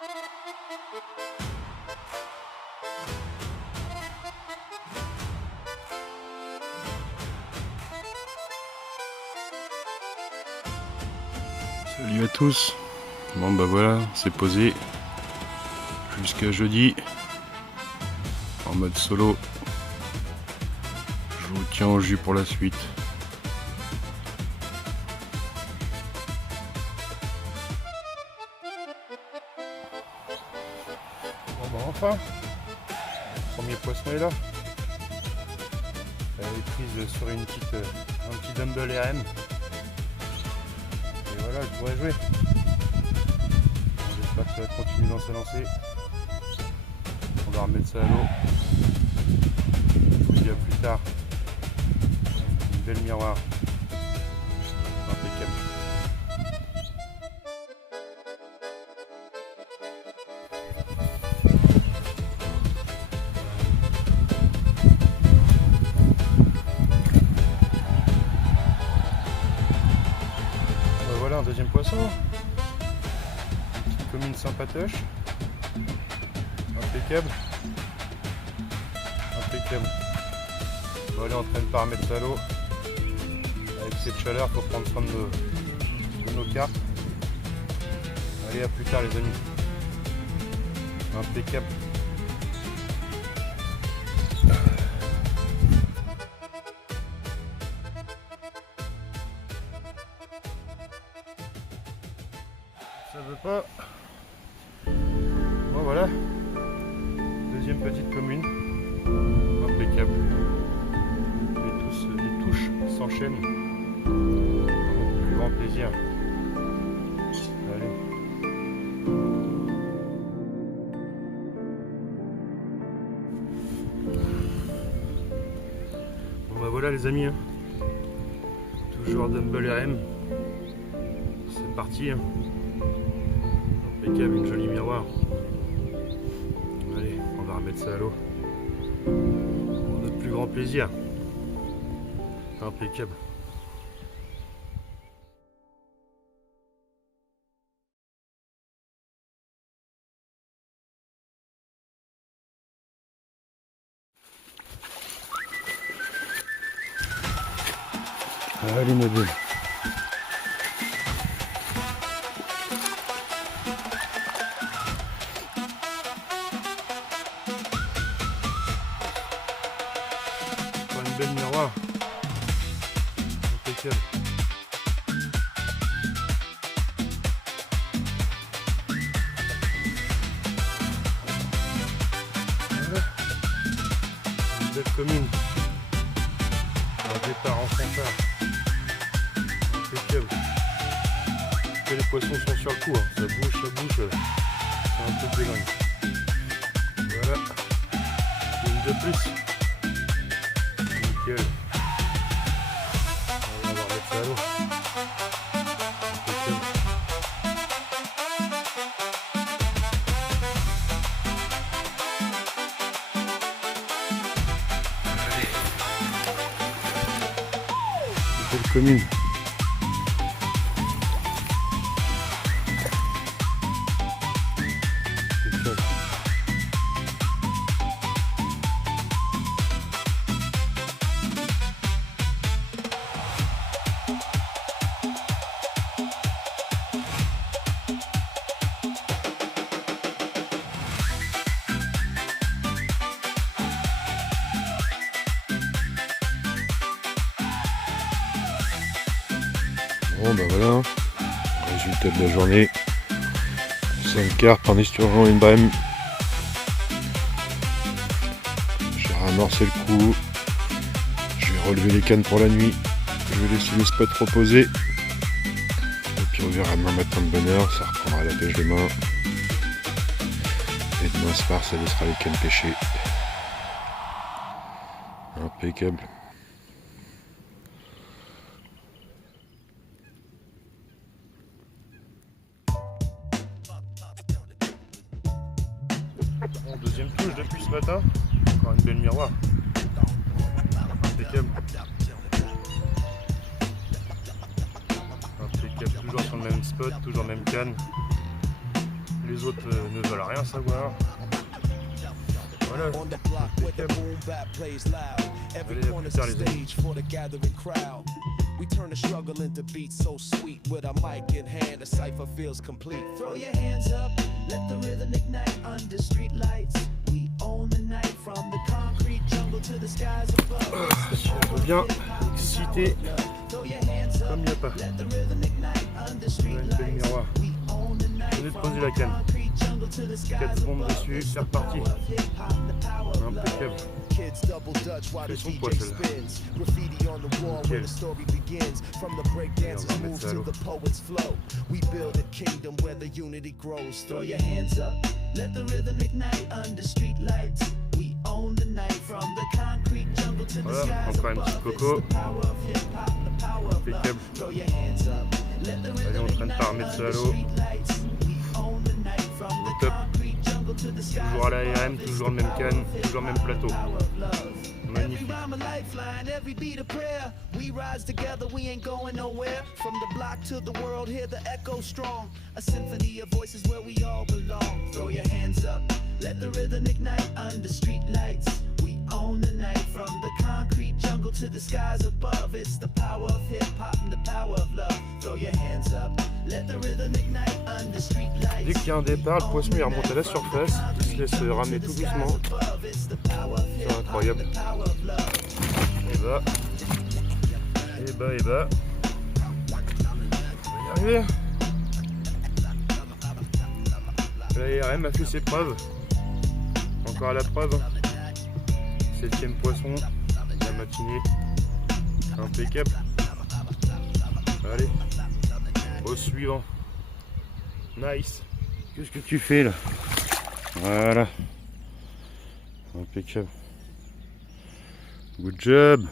Salut à tous. Bon bah voilà, c'est posé jusqu'à jeudi en mode solo. Je vous tiens au jus pour la suite. Bon bah enfin, le premier poisson est là. Elle est prise sur un petit dumbbell RM. Et voilà, je pourrais jouer. J'espère que ça va continuer dans sa lancée. On va remettre ça à l'eau. Je vous dis à plus tard. Une belle miroir. Impeccable. Voilà un deuxième poisson. Une petite commune sympatoche. Impeccable. Impeccable. Bon, allez, on traîne pas à remettre ça à l'eau. Avec cette chaleur, il faut prendre soin de nos carpes. Allez, à plus tard les amis. Impeccable. Ça veut pas. Bon voilà. Deuxième petite commune. Impeccable. Les touches s'enchaînent. Plus grand plaisir. Allez. Bon bah voilà les amis. Hein. Toujours dumbbell RM. C'est parti. Hein. Impeccable, une jolie miroir. Allez, on va remettre ça à l'eau. Pour notre plus grand plaisir. Impeccable. Allez ma belle. Une belle miroir. Impeccable. Voilà. Une belle commune. Un départ en fanfare. Impeccable. Que les poissons sont sur le coup. Hein. Ça bouge. C'est un peu délingue. Voilà. Une de plus. Nickel. On va remettre ça à l'eau. Impeccable. Allez. Belle commune. Impeccable. Bon bah voilà, résultat de la journée, 5 carpes en esturgeon et une brème. J'ai ramorcé le coup, je vais relever les cannes pour la nuit, je vais laisser les spots reposer, et puis on verra demain matin de bonne heure, ça reprendra la pêche demain, et demain soir ça laissera les cannes pêchées. Impeccable. Bon, deuxième touche depuis ce matin, encore une belle miroir. Impeccable. Impeccable, toujours sur le même spot, toujours même canne. Les autres ne veulent rien savoir. Voilà. Impeccable. Allez, à plus tard les amis. We turn the struggle into beats so sweet. With a mic in hand, the cipher feels complete. Throw your hands up, let the rhythm ignite under street lights. We own the night from the concrete jungle to the skies above. Je reviens excité comme il n'y a pas. Une belle miroir. Je venais de poser la canne. 4 secondes dessus, c'est reparti. Impeccable. C'est son poids celle-là. Nickel. On va mettre ça à l'eau. We build a kingdom where the unity grows. Throw your hands up, let the rhythm ignite under street lights. We own the night from the concrete jungle to the Voilà, skies on prend un petit coco. Impeccable. Allez, on traîne pas à remettre ça à l'eau. Top. Toujours à l'ARM, toujours le même canne, toujours le même plateau. Magnifique. Every beat a prayer. We rise together, we ain't going nowhere. From the block to the world, hear the echo strong. A symphony of voices where we all belong. Throw your hands up, let the rhythm ignite under street lights. We own the night from the concrete jungle to the skies above. It's the power of hip hop and the power of love. Throw your hands up, let the rhythm ignite under street lights. Dès qu'il y a un départ, le poisson il remonte à la surface, il se laisse ramener tout doucement. C'est incroyable. Et bah, et bah, et bah. On va y arriver. L'ARM a fait ses preuves. Encore à la preuve. 7ème poisson de la matinée. Impeccable. Allez, au suivant. Nice. Qu'est-ce que tu fais là? Voilà. Impeccable. Good job.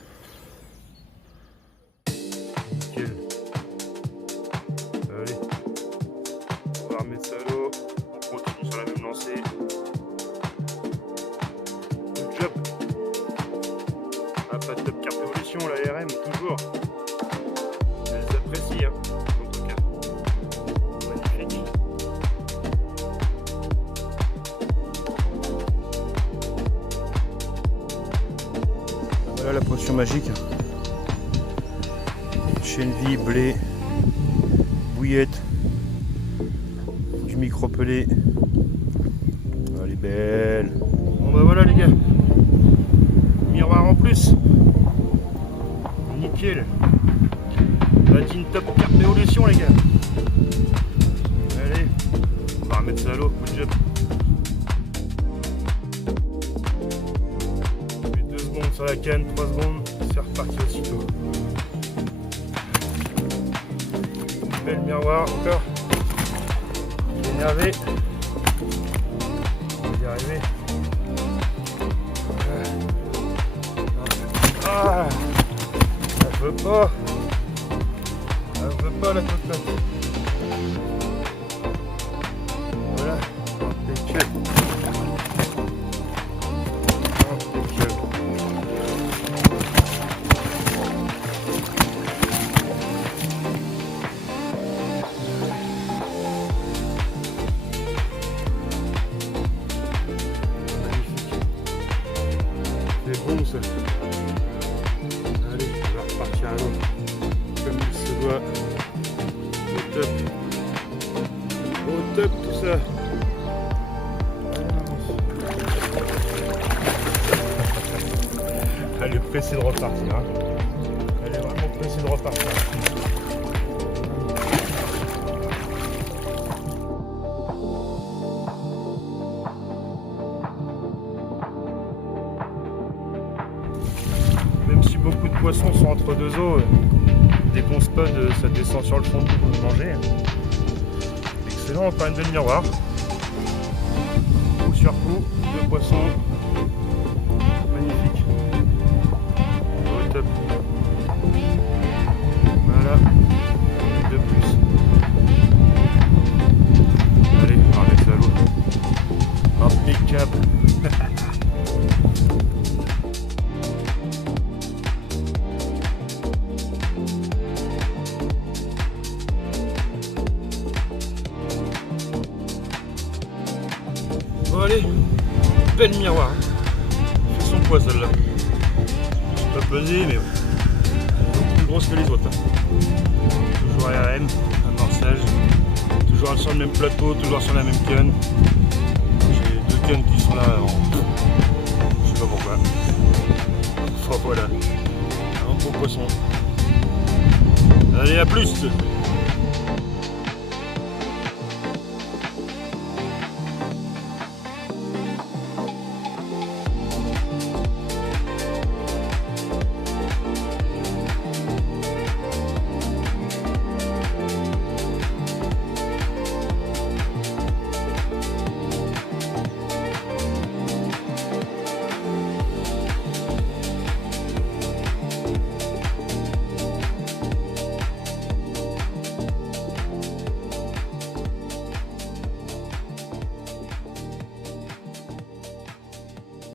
Nickel. Allez. On va remettre ça à l'eau. On continue sur la même lancée. Good job. Ah, pas de top carte évolution, la RM, toujours. Je les apprécie, hein, en tout cas. Magnifique. Voilà la potion magique. Chènevis, blé, bouillette, du micro-pelé. Elle est belle. Bon bah voilà les gars. Miroir en plus. Nickel. Platine top carte d'évolution les gars. Allez, on va remettre ça à l'eau. Good job. 2 secondes sur la canne, 3 secondes, c'est reparti aussitôt. Belle miroir encore. Je suis énervé. On va y arriver. Ah, elle veut pas. Elle veut pas la cocotte. Voilà. Impeccable. Impeccable. C'est bon ça. Allez, on va repartir à l'eau. Comme il se doit. Au top. Au top tout ça. Elle est pressée de repartir. Hein. Elle est vraiment pressée de repartir. Même si beaucoup de poissons sont entre deux eaux, dès qu'on spot, ça descend sur le fond pour manger. Excellent, encore une belle miroir. Coup sur coup, 2 poissons. Magnifique. Au top. Voilà. 2 plus. Allez, on va remettre ça à l'eau. Impeccable. allez, belle miroir. Elle fait son poids celle-là. Je suis pas pesé, mais beaucoup plus grosse que les autres. Toujours ARM, à Marseille. Toujours sur le même plateau, toujours sur la même canne. J'ai deux cannes qui sont là je sais pas pourquoi. Enfin voilà. Un beau poisson. Allez, à plus!